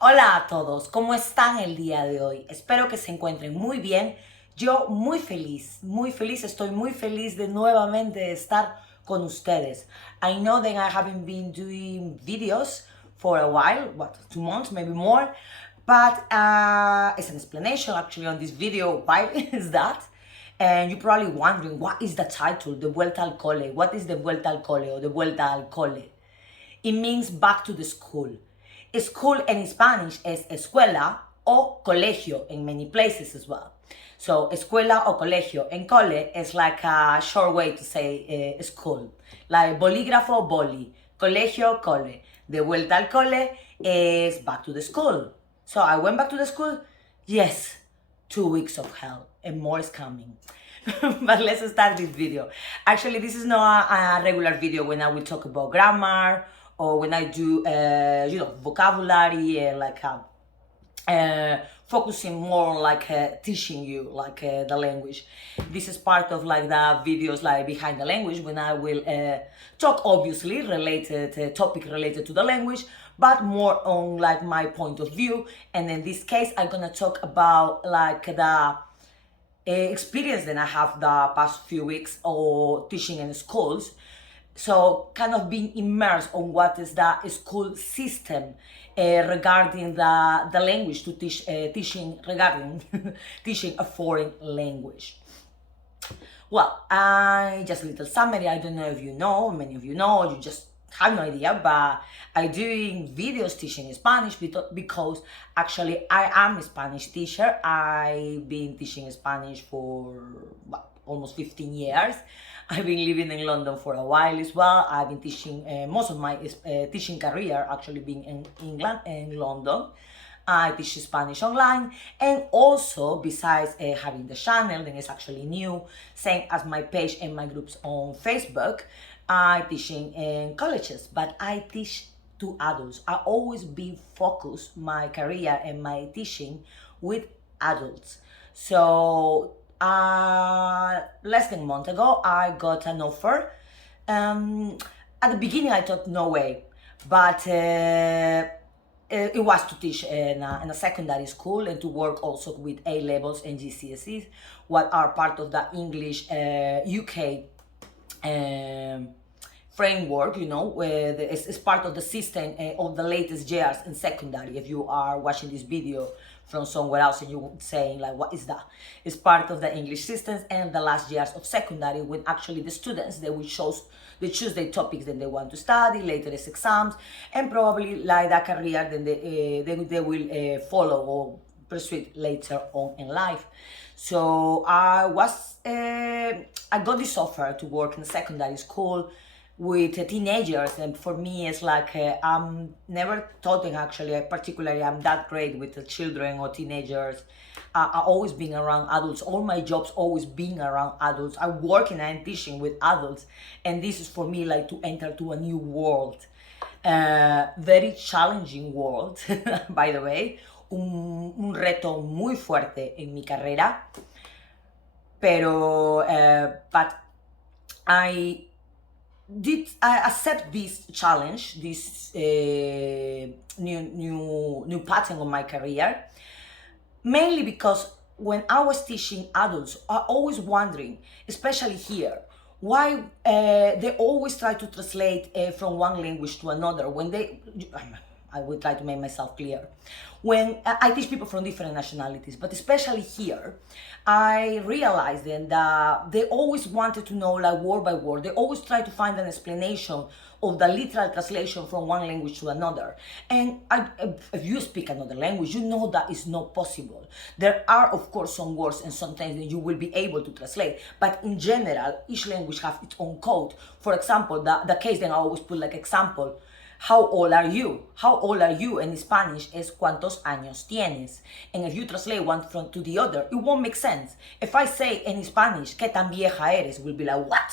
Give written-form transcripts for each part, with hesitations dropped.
Hola a todos, ¿cómo están el día de hoy? Espero que se encuentren muy bien. Yo estoy muy feliz de nuevamente estar con ustedes. I know that I haven't been doing videos for a while, 2 months, maybe more, but it's an explanation actually on this video, why is that? And you're probably wondering, what is the title, the vuelta al cole? What is the vuelta al cole or the vuelta al cole? It means back to the school. School in Spanish is escuela o colegio in many places as well. So escuela o colegio. En cole is like a short way to say school. Like bolígrafo, boli. Colegio, cole. De vuelta al cole is back to the school. So I went back to the school. Yes, 2 weeks of hell and more is coming. But let's start this video. Actually, this is not a regular video when I will talk about grammar or when I do, vocabulary and focusing more on teaching you the language. This is part of like the videos like behind the language when I will talk obviously related topic related to the language, but more on like my point of view. And in this case, I'm gonna talk about like the experience that I have the past few weeks or teaching in schools. So kind of being immersed on what is the school system regarding the language to teach teaching regarding teaching a foreign language. Well, just a little summary. I don't know if you know, many of you know, or you just have no idea, but I'm doing videos teaching Spanish because actually I am a Spanish teacher. I've been teaching Spanish for almost 15 years. I've been living in London for a while as well. I've been teaching most of my teaching career actually being in England and London. I teach Spanish online, and also besides having the channel that is actually new, same as my page and my groups on Facebook, I teaching in colleges, but I teach to adults. I always been focused my career and my teaching with adults. So less than a month ago, I got an offer. At the beginning, I thought no way, but it was to teach in a secondary school and to work also with A levels and GCSEs, what are part of the English UK framework, where it's part of the system of the latest years in secondary. If you are watching this video from somewhere else and you're saying like, what is that? It's part of the English systems and the last years of secondary, when actually the students, they choose the topics that they want to study, later as exams, and probably like that career then they will follow or pursue later on in life. So I got this offer to work in a secondary school with teenagers, and for me it's like I'm never thought that actually particularly I'm that great with the children or teenagers. I always been around adults. All my jobs always being around adults. I work and teaching with adults, and this is for me like to enter to a new world, very challenging world by the way, un reto muy fuerte en mi carrera, pero but I accept this challenge, this new pattern of my career, mainly because when I was teaching adults, I always wondering, especially here, why they always try to translate from one language to another when I would try to make myself clear. When I teach people from different nationalities, but especially here, I realized then that they always wanted to know like word by word. They always try to find an explanation of the literal translation from one language to another. And if you speak another language, you know that is not possible. There are, of course, some words and sometimes that you will be able to translate, but in general, each language has its own code. For example, the case that I always put like example, how old are you? How old are you in Spanish is cuántos años tienes. And if you translate one from to the other, it won't make sense. If I say in Spanish, ¿qué tan vieja eres? We'll be like, what?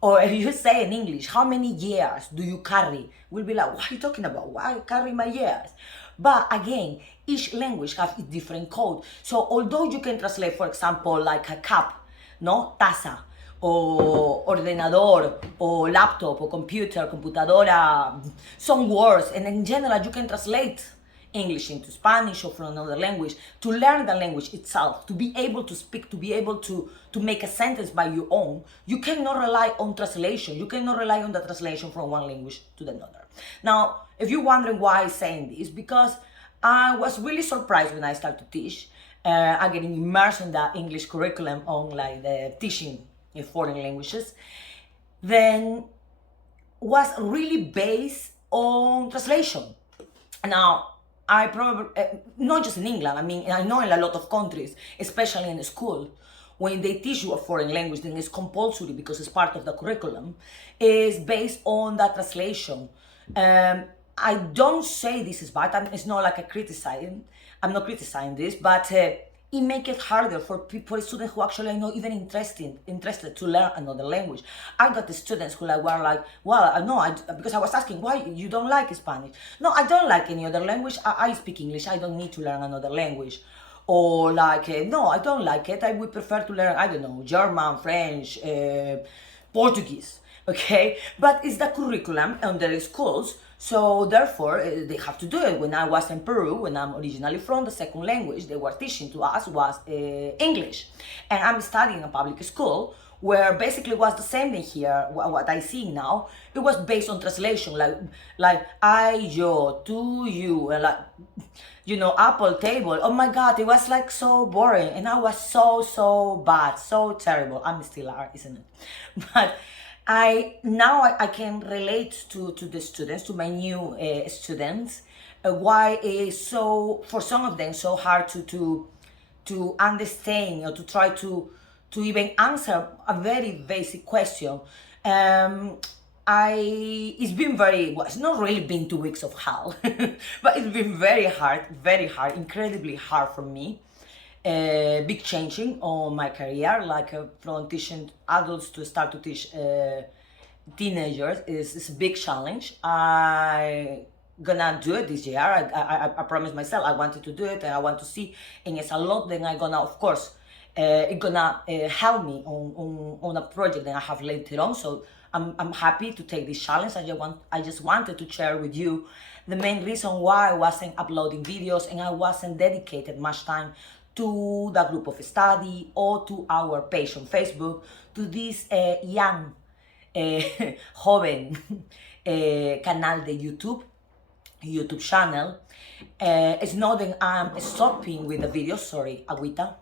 Or if you say in English, how many years do you carry? We'll be like, what are you talking about? Why I carry my years? But again, each language has its different code. So although you can translate, for example, like a cup, no? Taza, o ordenador, o laptop, o computer, computadora, some words, and in general you can translate English into Spanish or from another language, to learn the language itself, to be able to speak, to be able to make a sentence by your own, you cannot rely on translation. You cannot rely on the translation from one language to another. Now, if you're wondering why I'm saying this, because I was really surprised when I started to teach. I'm getting immersed in the English curriculum on like the teaching in foreign languages. Then was really based on translation. Now, I probably, not just in England, I mean, I know in a lot of countries, especially in the school, when they teach you a foreign language, then it's compulsory because it's part of the curriculum, is based on that translation. I don't say this is bad, it's not like a criticizing, I'm not criticizing this, but it makes it harder for people, students who actually are not even interested to learn another language. I got the students who were like, well, no, because I was asking, why you don't like Spanish? No, I don't like any other language. I speak English. I don't need to learn another language. Or like, no, I don't like it. I would prefer to learn, I don't know, German, French, Portuguese. Okay, but it's the curriculum on their schools, so therefore they have to do it. When I was in Peru, when I'm originally from, the second language they were teaching to us was English, and I'm studying a public school where basically was the same thing here. What I see now, it was based on translation, like I, yo, to, you, and like, you know, apple, table. Oh my God, it was like so boring, and I was so bad, so terrible. I'm still are, isn't it? But I can relate to the students, to my new students, why it's so, for some of them, so hard to understand or to try to even answer a very basic question. It's been well, it's not really been 2 weeks of hell, but it's been very hard, incredibly hard for me. Big changing on my career, like from teaching adults to start to teach teenagers is a big challenge. I gonna do it this year. I promised myself I wanted to do it, and I want to see, and it's a lot. Then I gonna, of course, it gonna help me on a project that I have later on. So I'm happy to take this challenge. I just wanted to share with you the main reason why I wasn't uploading videos and I wasn't dedicated much time to the group of study or to our page on Facebook, to this young, joven canal de YouTube channel. It's not that I'm stopping with the videos, sorry, agüita.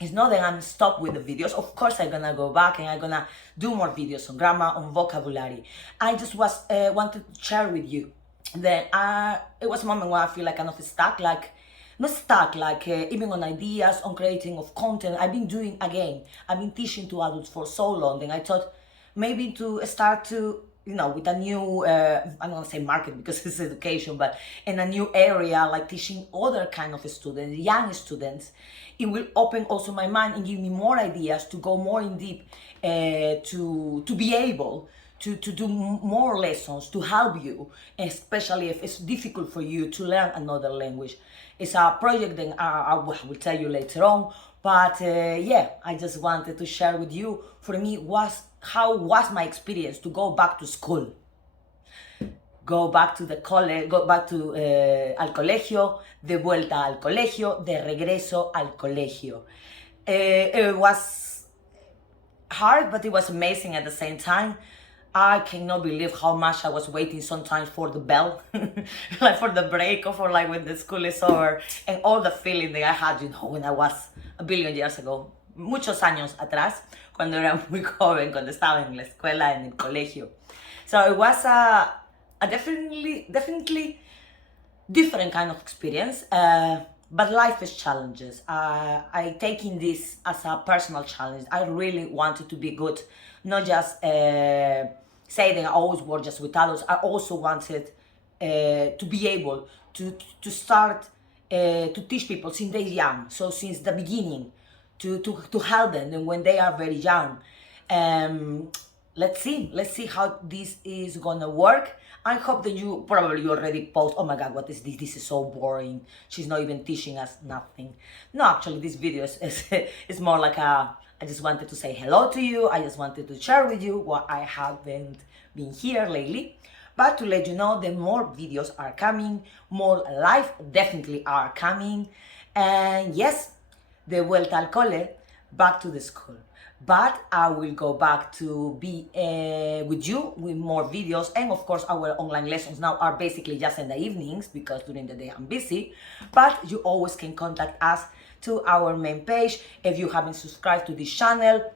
It's not that I'm stopped with the videos. Of course, I'm gonna go back and I'm gonna do more videos on grammar, on vocabulary. I just wanted to share with you that it was a moment where I feel like kind of stuck, not stuck, even on ideas, on creating of content. I've been teaching to adults for so long, and I thought maybe to start to, with a new, I don't want to say market because it's education, but in a new area, like teaching other kind of students, young students, it will open also my mind and give me more ideas to go more in deep, to be able to do more lessons to help you, especially if it's difficult for you to learn another language. It's a project that I will tell you later on, but yeah, I just wanted to share with you. For me, how was my experience to go back to school, go back to the college, go back to al colegio, de vuelta al colegio, de regreso al colegio. It was hard, but it was amazing at the same time. I cannot believe how much I was waiting sometimes for the bell, like for the break or for like when the school is over, and all the feeling that I had, when I was a billion years ago, muchos años atrás, cuando era muy joven, cuando estaba en la escuela, en el colegio. So it was a definitely different kind of experience, but life is challenges. I taking this as a personal challenge. I really wanted to be good, not just say that I always work just with adults. I also wanted to be able to start to teach people since they're young, so since the beginning, to help them and when they are very young. Let's see how this is gonna work. I hope that you probably already post, oh my God, what is this? This is so boring. She's not even teaching us nothing. No, actually, this video is more like I just wanted to say hello to you. I just wanted to share with you what I haven't been here lately. But to let you know that more videos are coming, more live definitely are coming. And yes, the vuelta al cole, back to the school. But I will go back to be with you with more videos, and of course our online lessons now are basically just in the evenings because during the day I'm busy. But you always can contact us to our main page. If you haven't subscribed to this channel,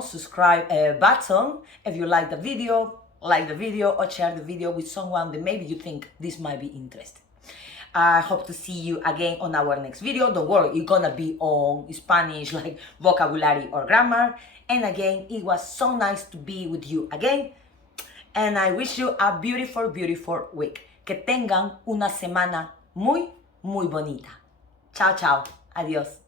subscribe button. If you like the video or share the video with someone that maybe you think this might be interesting. I hope to see you again on our next video. Don't worry, it's gonna be on Spanish, like vocabulary or grammar. And again, it was so nice to be with you again. And I wish you a beautiful, beautiful week. Que tengan una semana muy, muy bonita. Chao, chao. Adiós.